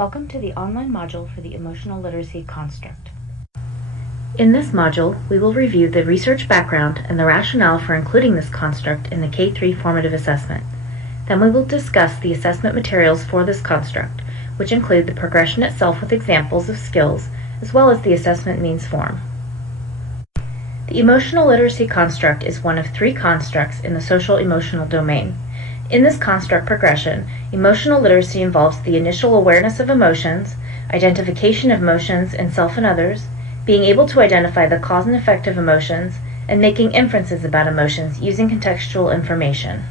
Welcome to the online module for the Emotional Literacy Construct. In this module, we will review the research background and the rationale for including this construct in the K-3 formative assessment. Then we will discuss the assessment materials for this construct, which include the progression itself with examples of skills, as well as the assessment means form. The emotional literacy construct is one of three constructs in the social-emotional domain. In this construct progression, emotional literacy involves the initial awareness of emotions, identification of emotions in self and others, being able to identify the cause and effect of emotions, and making inferences about emotions using contextual information.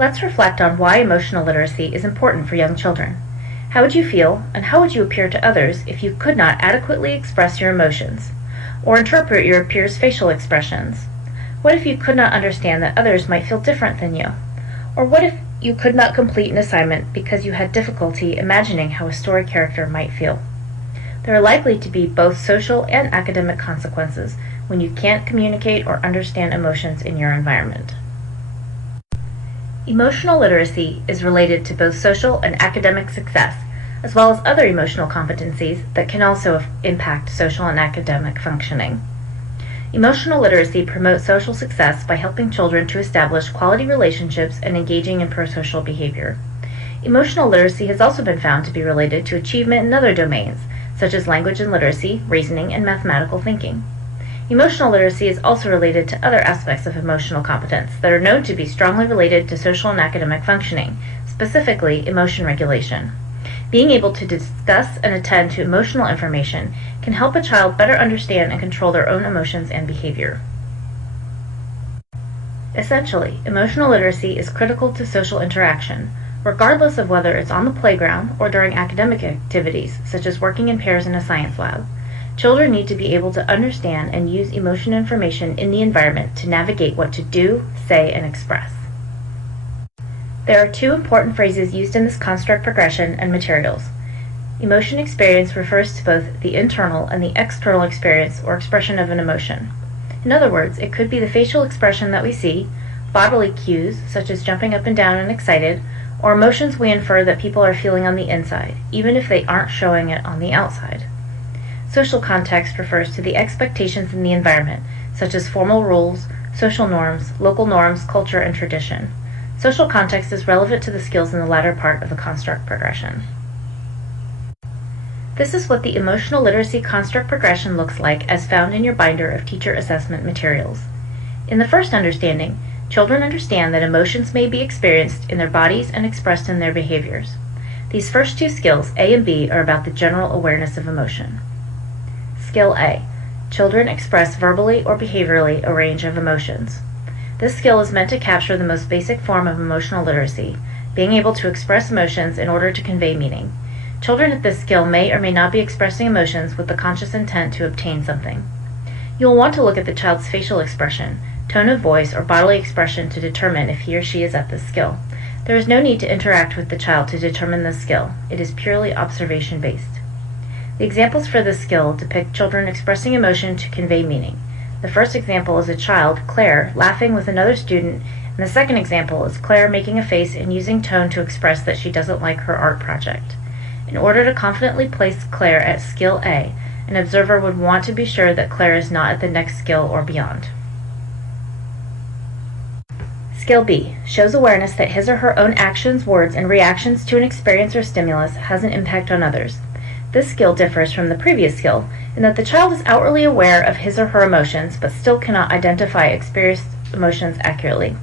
Let's reflect on why emotional literacy is important for young children. How would you feel, and how would you appear to others if you could not adequately express your emotions, or interpret your peers' facial expressions? What if you could not understand that others might feel different than you? Or what if you could not complete an assignment because you had difficulty imagining how a story character might feel? There are likely to be both social and academic consequences when you can't communicate or understand emotions in your environment. Emotional literacy is related to both social and academic success, as well as other emotional competencies that can also impact social and academic functioning. Emotional literacy promotes social success by helping children to establish quality relationships and engaging in prosocial behavior. Emotional literacy has also been found to be related to achievement in other domains, such as language and literacy, reasoning, and mathematical thinking. Emotional literacy is also related to other aspects of emotional competence that are known to be strongly related to social and academic functioning, specifically emotion regulation. Being able to discuss and attend to emotional information can help a child better understand and control their own emotions and behavior. Essentially, emotional literacy is critical to social interaction, regardless of whether it's on the playground or during academic activities, such as working in pairs in a science lab. Children need to be able to understand and use emotion information in the environment to navigate what to do, say, and express. There are two important phrases used in this construct progression and materials. Emotion experience refers to both the internal and the external experience or expression of an emotion. In other words, it could be the facial expression that we see, bodily cues such as jumping up and down and excited, or emotions we infer that people are feeling on the inside, even if they aren't showing it on the outside. Social context refers to the expectations in the environment, such as formal rules, social norms, local norms, culture, and tradition. Social context is relevant to the skills in the latter part of the construct progression. This is what the emotional literacy construct progression looks like as found in your binder of teacher assessment materials. In the first understanding, children understand that emotions may be experienced in their bodies and expressed in their behaviors. These first two skills, A and B, are about the general awareness of emotion. Skill A. Children express verbally or behaviorally a range of emotions. This skill is meant to capture the most basic form of emotional literacy, being able to express emotions in order to convey meaning. Children at this skill may or may not be expressing emotions with the conscious intent to obtain something. You will want to look at the child's facial expression, tone of voice, or bodily expression to determine if he or she is at this skill. There is no need to interact with the child to determine this skill. It is purely observation-based. The examples for this skill depict children expressing emotion to convey meaning. The first example is a child, Claire, laughing with another student, and the second example is Claire making a face and using tone to express that she doesn't like her art project. In order to confidently place Claire at skill A, an observer would want to be sure that Claire is not at the next skill or beyond. Skill B shows awareness that his or her own actions, words, and reactions to an experience or stimulus has an impact on others. This skill differs from the previous skill in that the child is outwardly aware of his or her emotions but still cannot identify experienced emotions accurately.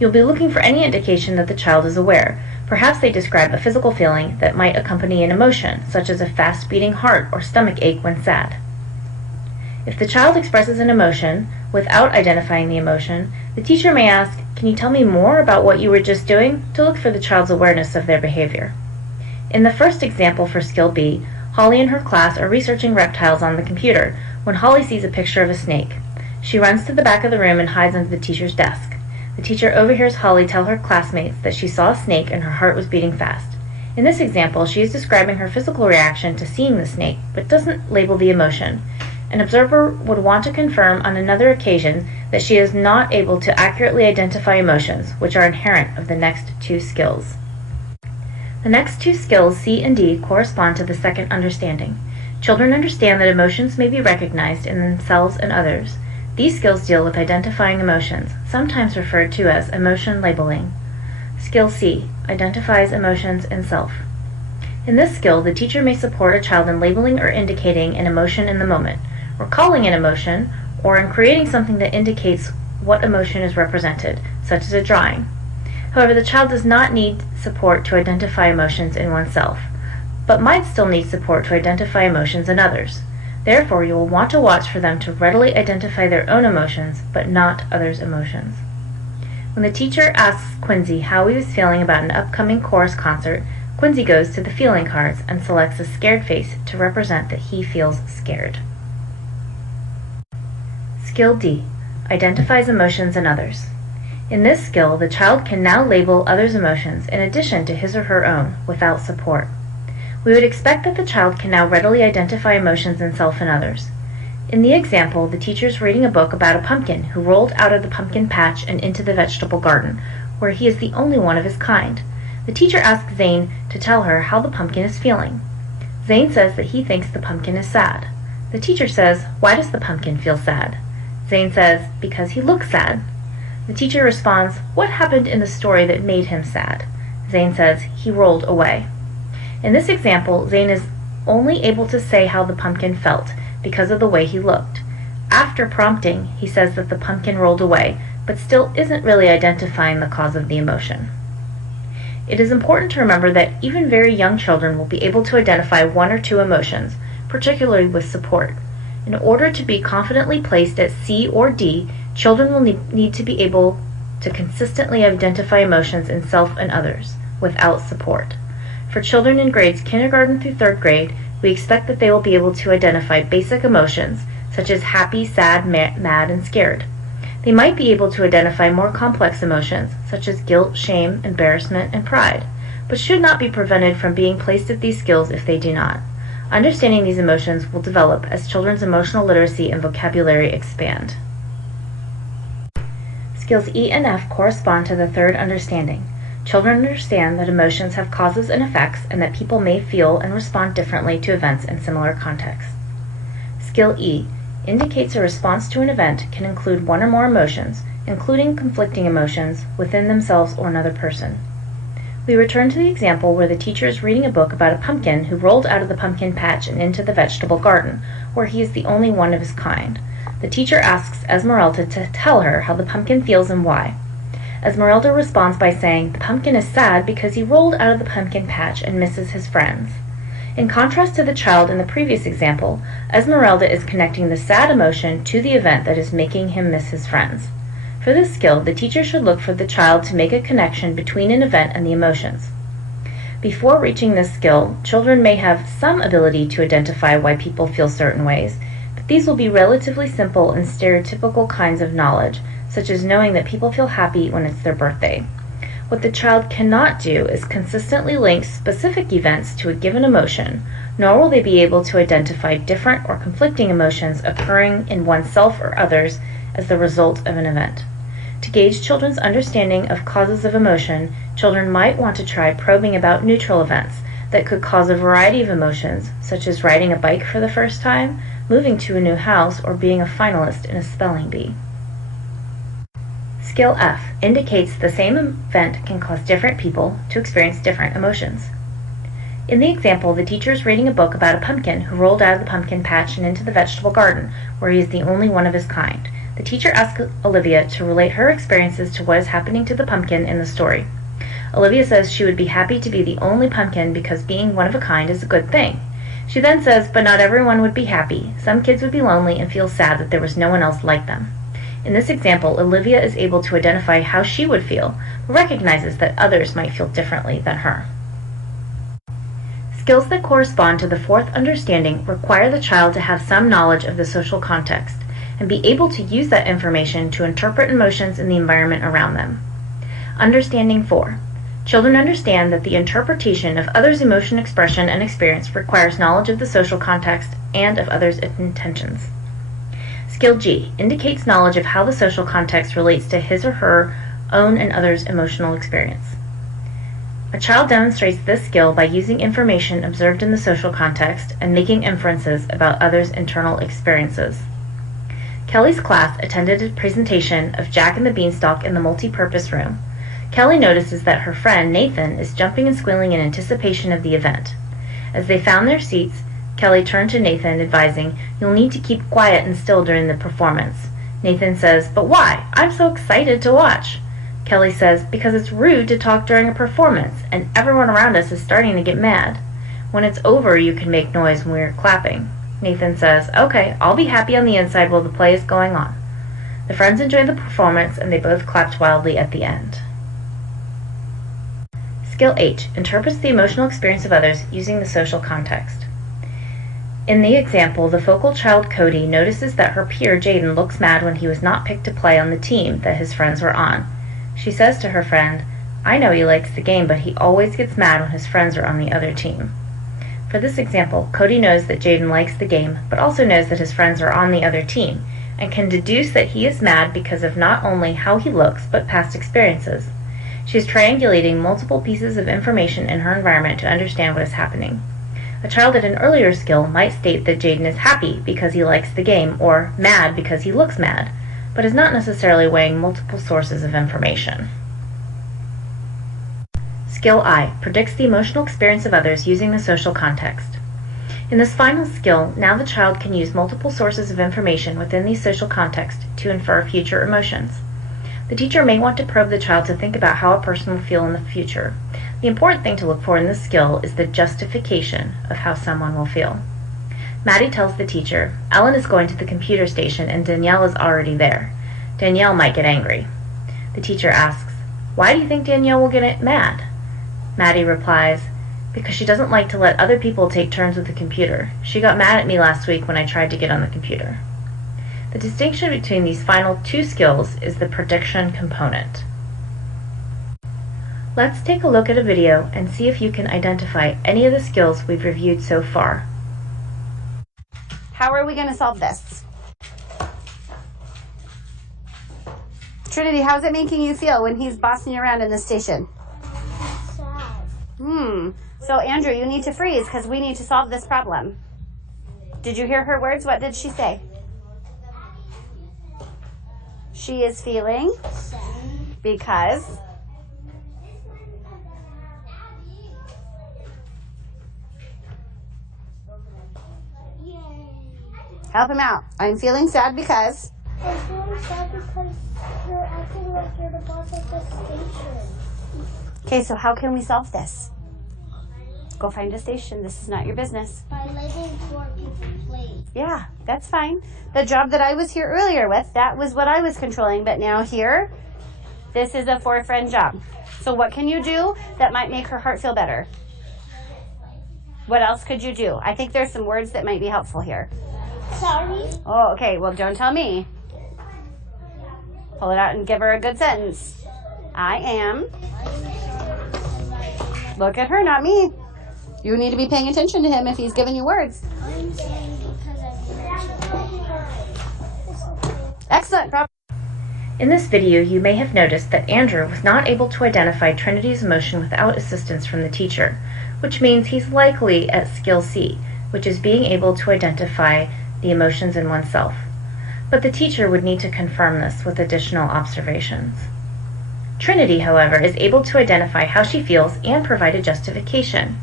You'll be looking for any indication that the child is aware. Perhaps they describe a physical feeling that might accompany an emotion, such as a fast beating heart or stomach ache when sad. If the child expresses an emotion without identifying the emotion, the teacher may ask, "Can you tell me more about what you were just doing?" to look for the child's awareness of their behavior. In the first example for skill B, Holly and her class are researching reptiles on the computer when Holly sees a picture of a snake. She runs to the back of the room and hides under the teacher's desk. The teacher overhears Holly tell her classmates that she saw a snake and her heart was beating fast. In this example, she is describing her physical reaction to seeing the snake, but doesn't label the emotion. An observer would want to confirm on another occasion that she is not able to accurately identify emotions, which are inherent of the next two skills. The next two skills, C and D, correspond to the second understanding. Children understand that emotions may be recognized in themselves and others. These skills deal with identifying emotions, sometimes referred to as emotion labeling. Skill C identifies emotions in self. In this skill, the teacher may support a child in labeling or indicating an emotion in the moment, recalling an emotion, or in creating something that indicates what emotion is represented, such as a drawing. However, the child does not need support to identify emotions in oneself, but might still need support to identify emotions in others. Therefore, you will want to watch for them to readily identify their own emotions, but not others' emotions. When the teacher asks Quincy how he was feeling about an upcoming chorus concert, Quincy goes to the feeling cards and selects a scared face to represent that he feels scared. Skill D identifies emotions in others. In this skill, the child can now label others' emotions in addition to his or her own without support. We would expect that the child can now readily identify emotions in self and others. In the example, the teacher is reading a book about a pumpkin who rolled out of the pumpkin patch and into the vegetable garden, where he is the only one of his kind. The teacher asks Zane to tell her how the pumpkin is feeling. Zane says that he thinks the pumpkin is sad. The teacher says, "Why does the pumpkin feel sad?" Zane says, "Because he looks sad." The teacher responds, "What happened in the story that made him sad?" Zane says, "He rolled away." In this example, Zane is only able to say how the pumpkin felt because of the way he looked. After prompting, he says that the pumpkin rolled away, but still isn't really identifying the cause of the emotion. It is important to remember that even very young children will be able to identify one or two emotions, particularly with support. In order to be confidently placed at C or D, children will need to be able to consistently identify emotions in self and others without support. For children in grades kindergarten through third grade, we expect that they will be able to identify basic emotions such as happy, sad, mad, and scared. They might be able to identify more complex emotions such as guilt, shame, embarrassment, and pride, but should not be prevented from being placed at these skills if they do not. Understanding these emotions will develop as children's emotional literacy and vocabulary expand. Skills E and F correspond to the third understanding. Children understand that emotions have causes and effects and that people may feel and respond differently to events in similar contexts. Skill E indicates a response to an event can include one or more emotions, including conflicting emotions, within themselves or another person. We return to the example where the teacher is reading a book about a pumpkin who rolled out of the pumpkin patch and into the vegetable garden, where he is the only one of his kind. The teacher asks Esmeralda to tell her how the pumpkin feels and why. Esmeralda responds by saying, "The pumpkin is sad because he rolled out of the pumpkin patch and misses his friends." In contrast to the child in the previous example, Esmeralda is connecting the sad emotion to the event that is making him miss his friends. For this skill, the teacher should look for the child to make a connection between an event and the emotions. Before reaching this skill, children may have some ability to identify why people feel certain ways, but these will be relatively simple and stereotypical kinds of knowledge, such as knowing that people feel happy when it's their birthday. What the child cannot do is consistently link specific events to a given emotion, nor will they be able to identify different or conflicting emotions occurring in oneself or others as the result of an event. To gauge children's understanding of causes of emotion, children might want to try probing about neutral events that could cause a variety of emotions, such as riding a bike for the first time, moving to a new house, or being a finalist in a spelling bee. Skill F indicates the same event can cause different people to experience different emotions. In the example, the teacher is reading a book about a pumpkin who rolled out of the pumpkin patch and into the vegetable garden, where he is the only one of his kind. The teacher asks Olivia to relate her experiences to what is happening to the pumpkin in the story. Olivia says she would be happy to be the only pumpkin because being one of a kind is a good thing. She then says, but not everyone would be happy. Some kids would be lonely and feel sad that there was no one else like them. In this example, Olivia is able to identify how she would feel, but recognizes that others might feel differently than her. Skills that correspond to the fourth understanding require the child to have some knowledge of the social context and be able to use that information to interpret emotions in the environment around them. Understanding 4. Children understand that the interpretation of others' emotion expression and experience requires knowledge of the social context and of others' intentions. Skill G indicates knowledge of how the social context relates to his or her own and others' emotional experience. A child demonstrates this skill by using information observed in the social context and making inferences about others' internal experiences. Kelly's class attended a presentation of Jack and the Beanstalk in the multi-purpose room. Kelly notices that her friend Nathan is jumping and squealing in anticipation of the event. As they found their seats, Kelly turned to Nathan, advising, "You'll need to keep quiet and still during the performance." Nathan says, "But why? I'm so excited to watch." Kelly says, "Because it's rude to talk during a performance, and everyone around us is starting to get mad. When it's over, you can make noise when we're clapping." Nathan says, "Okay, I'll be happy on the inside while the play is going on." The friends enjoyed the performance, and they both clapped wildly at the end. Skill H interprets the emotional experience of others using the social context. In the example, the focal child Cody notices that her peer Jaden looks mad when he was not picked to play on the team that his friends were on. She says to her friend, "I know he likes the game, but he always gets mad when his friends are on the other team." For this example, Cody knows that Jaden likes the game, but also knows that his friends are on the other team, and can deduce that he is mad because of not only how he looks, but past experiences. She is triangulating multiple pieces of information in her environment to understand what is happening. A child at an earlier skill might state that Jaden is happy because he likes the game, or mad because he looks mad, but is not necessarily weighing multiple sources of information. Skill I predicts the emotional experience of others using the social context. In this final skill, now the child can use multiple sources of information within the social context to infer future emotions. The teacher may want to probe the child to think about how a person will feel in the future. The important thing to look for in this skill is the justification of how someone will feel. Maddie tells the teacher, "Ellen is going to the computer station and Danielle is already there. Danielle might get angry." The teacher asks, "Why do you think Danielle will get mad?" Maddie replies, "Because she doesn't like to let other people take turns with the computer. She got mad at me last week when I tried to get on the computer." The distinction between these final two skills is the prediction component. Let's take a look at a video and see if you can identify any of the skills we've reviewed so far. How are we going to solve this? Trinity, how's it making you feel when he's bossing you around in the station? Sad. So Andrew, you need to freeze because we need to solve this problem. Did you hear her words? What did she say? She is feeling sad because help him out. I'm feeling sad because I'm feeling sad because you're acting like you're the boss of the station. Okay, so how can we solve this? Go find a station. This is not your business. By letting four people play. Yeah, that's fine. The job that I was here earlier with, that was what I was controlling. But now here, this is a four-friend job. So what can you do that might make her heart feel better? What else could you do? I think there's some words that might be helpful here. Sorry? Oh, okay. Well, don't tell me. Pull it out and give her a good sentence. I am. Look at her, not me. You need to be paying attention to him if he's giving you words. I'm saying because I've mentioned it. Excellent. In this video, you may have noticed that Andrew was not able to identify Trinity's emotion without assistance from the teacher, which means he's likely at skill C, which is being able to identify the emotions in oneself. But the teacher would need to confirm this with additional observations. Trinity, however, is able to identify how she feels and provide a justification.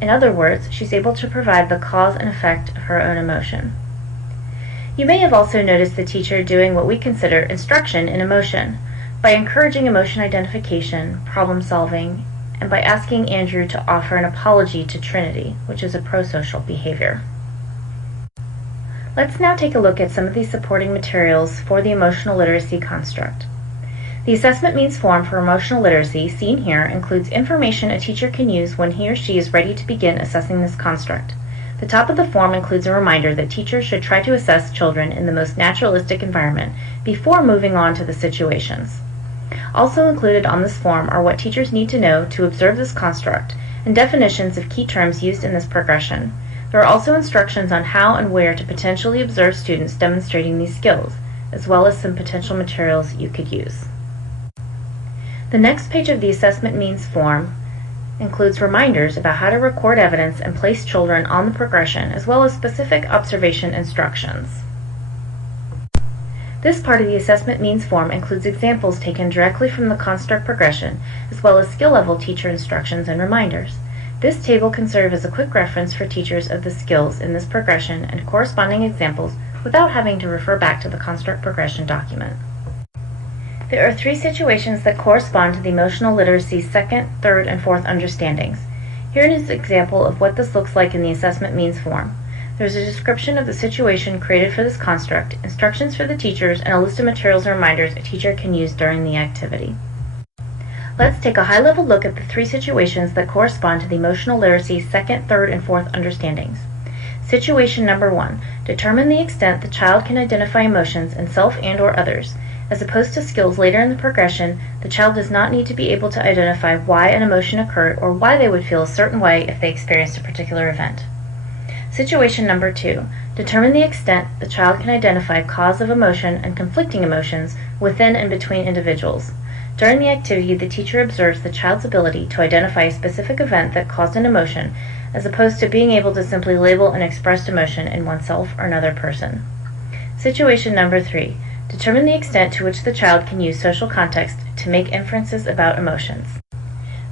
In other words, she's able to provide the cause and effect of her own emotion. You may have also noticed the teacher doing what we consider instruction in emotion, by encouraging emotion identification, problem solving, and by asking Andrew to offer an apology to Trinity, which is a prosocial behavior. Let's now take a look at some of the supporting materials for the emotional literacy construct. The assessment means form for emotional literacy, seen here, includes information a teacher can use when he or she is ready to begin assessing this construct. The top of the form includes a reminder that teachers should try to assess children in the most naturalistic environment before moving on to the situations. Also included on this form are what teachers need to know to observe this construct and definitions of key terms used in this progression. There are also instructions on how and where to potentially observe students demonstrating these skills, as well as some potential materials you could use. The next page of the assessment means form includes reminders about how to record evidence and place children on the progression, as well as specific observation instructions. This part of the assessment means form includes examples taken directly from the construct progression, as well as skill level teacher instructions and reminders. This table can serve as a quick reference for teachers of the skills in this progression and corresponding examples without having to refer back to the construct progression document. There are 3 situations that correspond to the emotional literacy second, third, and fourth understandings. Here is an example of what this looks like in the assessment means form. There is a description of the situation created for this construct, instructions for the teachers, and a list of materials and reminders a teacher can use during the activity. Let's take a high-level look at the 3 situations that correspond to the emotional literacy second, third, and fourth understandings. Situation number 1. Determine the extent the child can identify emotions in self and/or others. As opposed to skills later in the progression, the child does not need to be able to identify why an emotion occurred or why they would feel a certain way if they experienced a particular event. Situation number 2. Determine the extent the child can identify cause of emotion and conflicting emotions within and between individuals. During the activity, the teacher observes the child's ability to identify a specific event that caused an emotion, as opposed to being able to simply label an expressed emotion in oneself or another person. Situation number 3. Determine the extent to which the child can use social context to make inferences about emotions.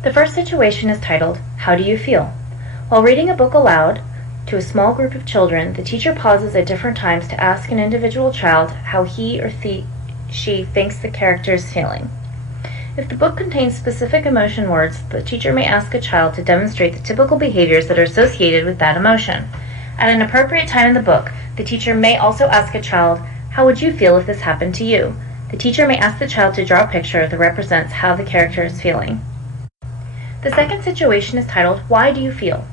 The first situation is titled, How do you feel? While reading a book aloud to a small group of children, the teacher pauses at different times to ask an individual child how he or she thinks the character is feeling. If the book contains specific emotion words, the teacher may ask a child to demonstrate the typical behaviors that are associated with that emotion. At an appropriate time in the book, the teacher may also ask a child, How would you feel if this happened to you? The teacher may ask the child to draw a picture that represents how the character is feeling. The second situation is titled, Why do you feel?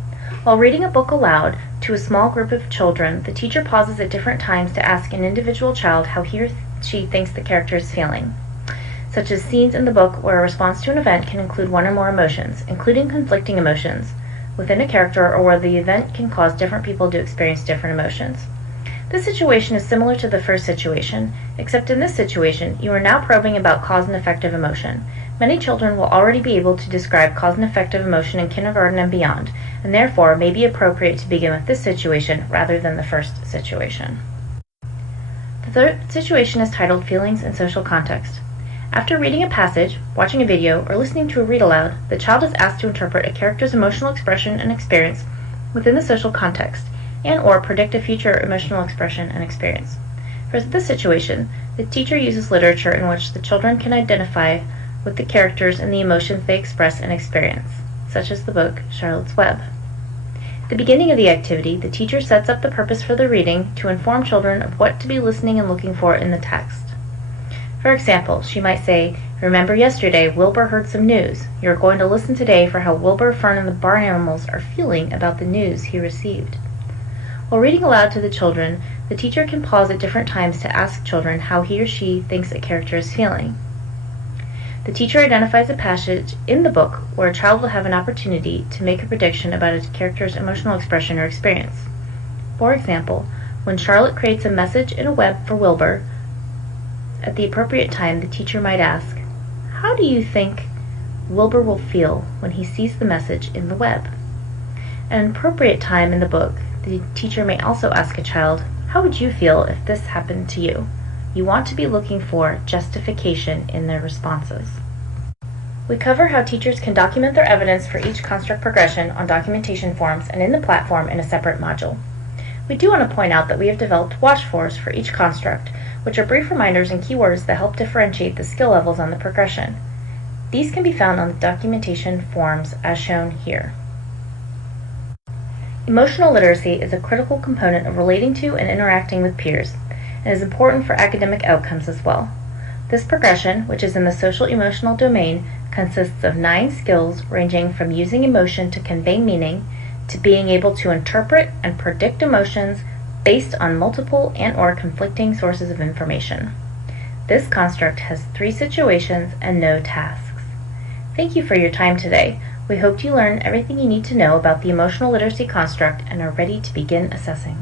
While reading a book aloud to a small group of children, the teacher pauses at different times to ask an individual child how he or she thinks the character is feeling, such as scenes in the book where a response to an event can include one or more emotions, including conflicting emotions, within a character, or where the event can cause different people to experience different emotions. This situation is similar to the first situation, except in this situation, you are now probing about cause and effect of emotion. Many children will already be able to describe cause and effect of emotion in kindergarten and beyond, and therefore may be appropriate to begin with this situation rather than the first situation. The third situation is titled Feelings and Social Context. After reading a passage, watching a video, or listening to a read aloud, the child is asked to interpret a character's emotional expression and experience within the social context, and/or predict a future emotional expression and experience. For this situation, the teacher uses literature in which the children can identify with the characters and the emotions they express and experience, such as the book Charlotte's Web. At the beginning of the activity, the teacher sets up the purpose for the reading to inform children of what to be listening and looking for in the text. For example, she might say, Remember yesterday, Wilbur heard some news. You are going to listen today for how Wilbur, Fern, and the barn animals are feeling about the news he received. While reading aloud to the children, the teacher can pause at different times to ask children how he or she thinks a character is feeling. The teacher identifies a passage in the book where a child will have an opportunity to make a prediction about a character's emotional expression or experience. For example, when Charlotte creates a message in a web for Wilbur, at the appropriate time the teacher might ask, How do you think Wilbur will feel when he sees the message in the web? At an appropriate time in the book, the teacher may also ask a child, How would you feel if this happened to you? You want to be looking for justification in their responses. We cover how teachers can document their evidence for each construct progression on documentation forms and in the platform in a separate module. We do want to point out that we have developed watch-fors for each construct, which are brief reminders and keywords that help differentiate the skill levels on the progression. These can be found on the documentation forms as shown here. Emotional literacy is a critical component of relating to and interacting with peers, and is important for academic outcomes as well. This progression, which is in the social-emotional domain, consists of 9 skills ranging from using emotion to convey meaning, to being able to interpret and predict emotions based on multiple and/or conflicting sources of information. This construct has 3 situations and no tasks. Thank you for your time today. We hope you learned everything you need to know about the emotional literacy construct and are ready to begin assessing.